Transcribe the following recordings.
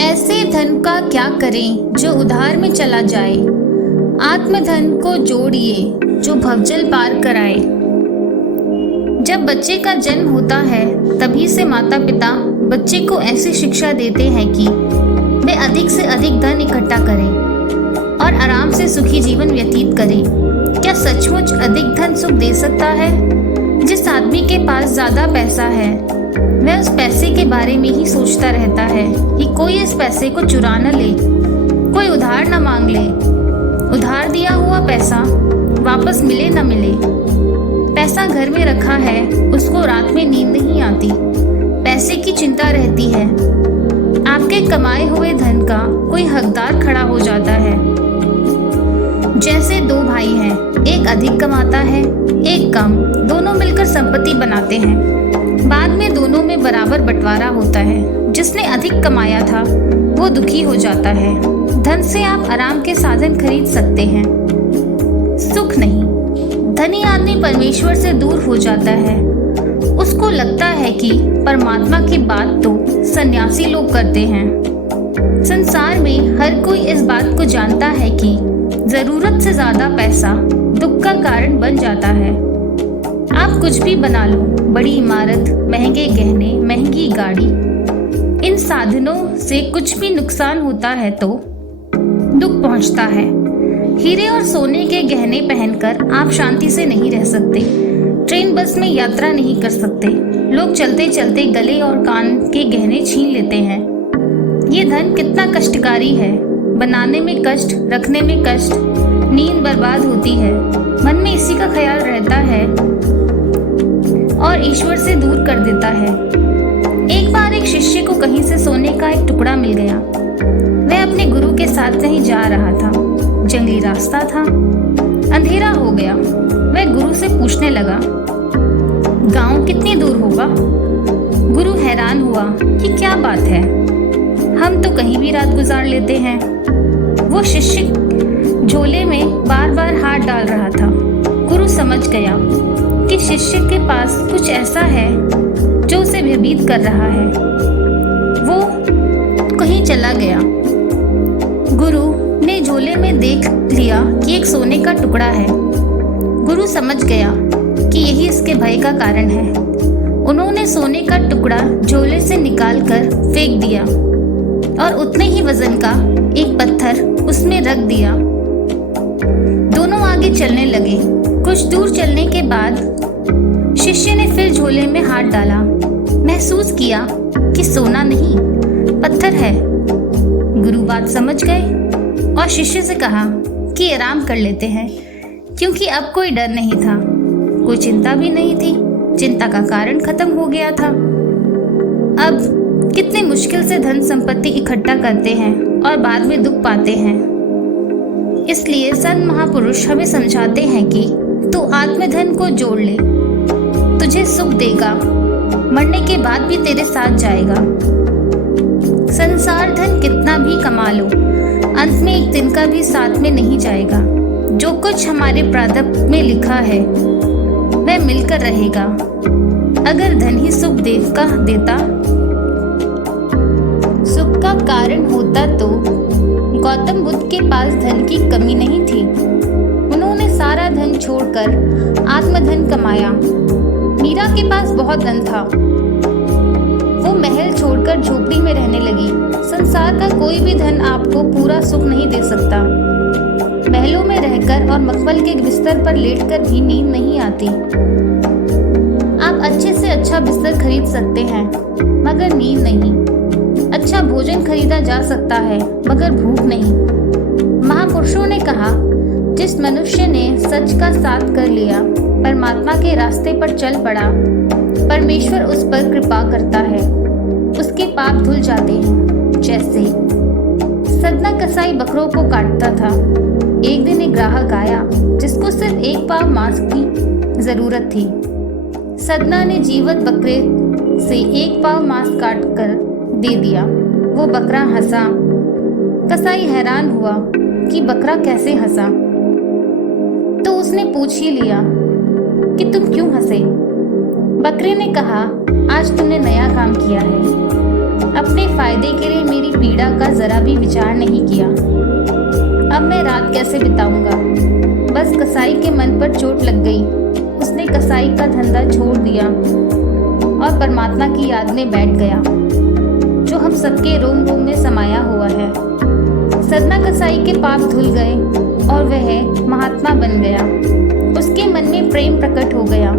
ऐसे धन का क्या करें जो उधार में चला जाए। आत्मधन को जोड़िए जो भवजल पार कराए। जब बच्चे का जन्म होता है तभी से माता पिता बच्चे को ऐसी शिक्षा देते हैं कि वे अधिक से अधिक धन इकट्ठा करें और आराम से सुखी जीवन व्यतीत करें। क्या सचमुच अधिक धन सुख दे सकता है? जिस आदमी के पास ज्यादा पैसा है वह उस पैसे के बारे में ही सोचता रहता है कि कोई इस पैसे को चुरा न ले, कोई उधार न मांग ले, उधार दिया हुआ पैसा वापस मिले न मिले। पैसा घर में रखा है, उसको रात में नींद नहीं आती, पैसे की चिंता रहती है। आपके कमाए हुए धन का कोई हकदार खड़ा हो जाता है। जैसे दो भाई हैं, एक अधिक कमाता है, एक कम, दोनों मिलकर संपत्ति बनाते हैं। बाद में दोनों में बराबर बंटवारा होता है। जिसने अधिक कमाया था वो दुखी हो जाता है। धन से आप आराम के साधन खरीद सकते हैं, सुख नहीं। धनी आदमी परमेश्वर से दूर हो जाता है। उसको लगता है कि परमात्मा की बात तो सन्यासी लोग करते हैं। संसार में हर कोई इस बात को जानता है कि जरूरत से ज्यादा पैसा दुख का कारण बन जाता है। आप कुछ भी बना लो, बड़ी इमारत, महंगे गहने, महंगी गाड़ी, इन साधनों से कुछ भी नुकसान होता है तो दुख पहुंचता है। हीरे और सोने के गहने पहनकर आप शांति से नहीं रह सकते। ट्रेन बस में यात्रा नहीं कर सकते। लोग चलते चलते गले और कान के गहने छीन लेते हैं। ये धन कितना कष्टकारी है। बनाने में कष्ट, रखने में कष्ट, नींद बर्बाद होती है। मन में इसी का ख्याल रहता है और ईश्वर से दूर कर देता है। एक बार एक शिष्य को कहीं से सोने का एक टुकड़ा मिल गया। वह अपने गुरु के साथ कहीं जा रहा था। जंगली रास्ता था, अंधेरा हो गया। वह गुरु से पूछने लगा, गांव कितनी दूर होगा? गुरु हैरान हुआ कि क्या बात है, हम तो कहीं भी रात गुजार लेते हैं। वो शिष्य झोले में बार बार हाथ डाल रहा था। गुरु समझ गया कि शिष्य के पास कुछ ऐसा है जो उसे भयभीत कर रहा है। वो कहीं चला गया। गुरु ने झोले में देख लिया कि एक सोने का टुकड़ा है। गुरु समझ गया कि यही इसके भय का कारण है। उन्होंने सोने का टुकड़ा झोले से निकालकर फेंक दिया और उतने ही वजन का एक पत्थर उसमें रख दिया। दोनों आगे चलने लगे। कुछ दूर चलने के बाद शिष्य ने फिर झोले में हाथ डाला। महसूस किया कि सोना नहीं, पत्थर है। गुरु बात समझ गए और शिष्य से कहा कि आराम कर लेते हैं, क्योंकि अब कोई डर नहीं था, कोई चिंता भी नहीं थी। चिंता का कारण खत्म हो गया था। अब कितने मुश्किल से धन संपत्ति इकट्ठा करते हैं और बाद में दुख पाते हैं। इसलिए संत महापुरुष हमें समझाते हैं कि तू आत्मधन को जोड़ ले, तुझे सुख देगा, मरने के बाद भी तेरे साथ जाएगा। संसार धन कितना भी कमा लो, अंत में एक दिन का भी साथ में नहीं जाएगा। जो कुछ हमारे प्रारब्ध में लिखा है वह मिलकर रहेगा। अगर धन ही सुख देता, सुख का कारण होता तो गौतम बुद्ध के पास धन की कमी नहीं थी। उन्होंने सारा धन छोड़कर आत्मधन कमाया। मीरा के पास बहुत धन था। वो महल छोड़कर झोपड़ी में रहने लगी। संसार का कोई भी धन आपको पूरा सुख नहीं दे सकता। महलों में रहकर और मखमल के बिस्तर पर लेटकर भी नींद नहीं आती। आप अच्छे से अच्छा बिस्तर खरीद सकते हैं मगर नींद नहीं। अच्छा भोजन खरीदा जा सकता है मगर भूख नहीं। महापुरुषों ने कहा, जिस मनुष्य ने सच का साथ कर लिया, परमात्मा के रास्ते पर चल पड़ा, परमेश्वर उस पर कृपा करता है, उसके पाप धुल जाते हैं। जैसे सदना कसाई बकरों को काटता था। एक दिन एक ग्राहक आया जिसको सिर्फ एक पाव मांस की जरूरत थी। सदना ने जीवित बकरे से एक पाव मांस काट कर दे दिया। वो बकरा हंसा। कसाई हैरान हुआ कि बकरा कैसे हंसा, तो उसने पूछ ही लिया कि तुम क्यों हंसे। बकरे ने कहा, आज तुमने नया काम किया है, अपने फायदे के लिए मेरी पीड़ा का जरा भी विचार नहीं किया। अब मैं रात कैसे बिताऊंगा? बस कसाई के मन पर चोट लग गई। उसने कसाई का धंधा छोड़ दिया और परमात्मा की याद में बैठ गया, जो हम सबके रोम रोम में समाया हुआ है। सदना कसाई के पाप धुल गए और वह महात्मा बन गया। उसके मन में प्रेम प्रकट हो गया,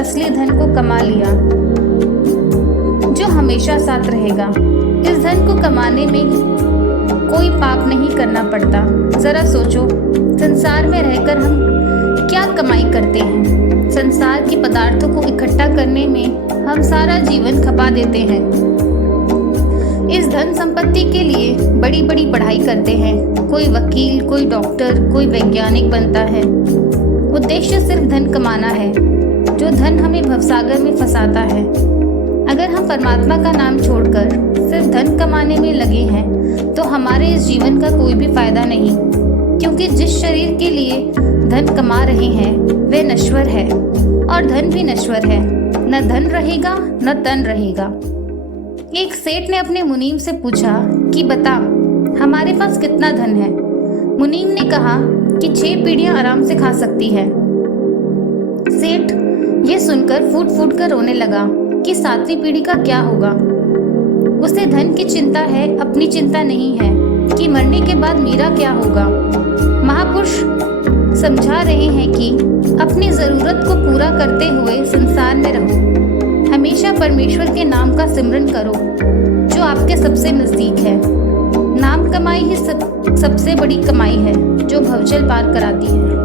असली धन को कमा लिया जो हमेशा साथ रहेगा। इस धन को कमाने में कोई पाप नहीं करना पड़ता। जरा सोचो, संसार में रहकर हम क्या कमाई करते हैं? संसार के पदार्थों को इकट्ठा करने में हम सारा जीवन खपा देते हैं। इस धन संपत्ति के लिए बड़ी बड़ी पढ़ाई करते हैं। कोई वकील, कोई डॉक्टर, कोई वैज्ञानिक बनता है। उद्देश्य सिर्फ धन कमाना है, जो धन हमें भवसागर में फंसाता है। अगर हम परमात्मा का नाम छोड़कर सिर्फ धन कमाने में लगे हैं तो हमारे इस जीवन का कोई भी फायदा नहीं, क्योंकि जिस शरीर के लिए धन कमा रहे हैं वह नश्वर है और धन भी नश्वर है। न धन रहेगा न तन रहेगा। एक सेठ ने अपने मुनीम से पूछा कि बता, हमारे पास कितना धन है? मुनीम ने कहा कि 6 पीढ़ियां आराम से खा सकती है। सेठ ये सुनकर फूट फूट कर रोने लगा कि 7वीं पीढ़ी का क्या होगा। उसे धन की चिंता है, अपनी चिंता नहीं है कि मरने के बाद मेरा क्या होगा। महापुरुष समझा रहे हैं कि अपनी जरूरत को पूरा करते हुए संसार में रहो। हमेशा परमेश्वर के नाम का सिमरन करो, जो आपके सबसे नजदीक है। नाम कमाई ही सबसे बड़ी कमाई है, जो भवजल पार कराती है।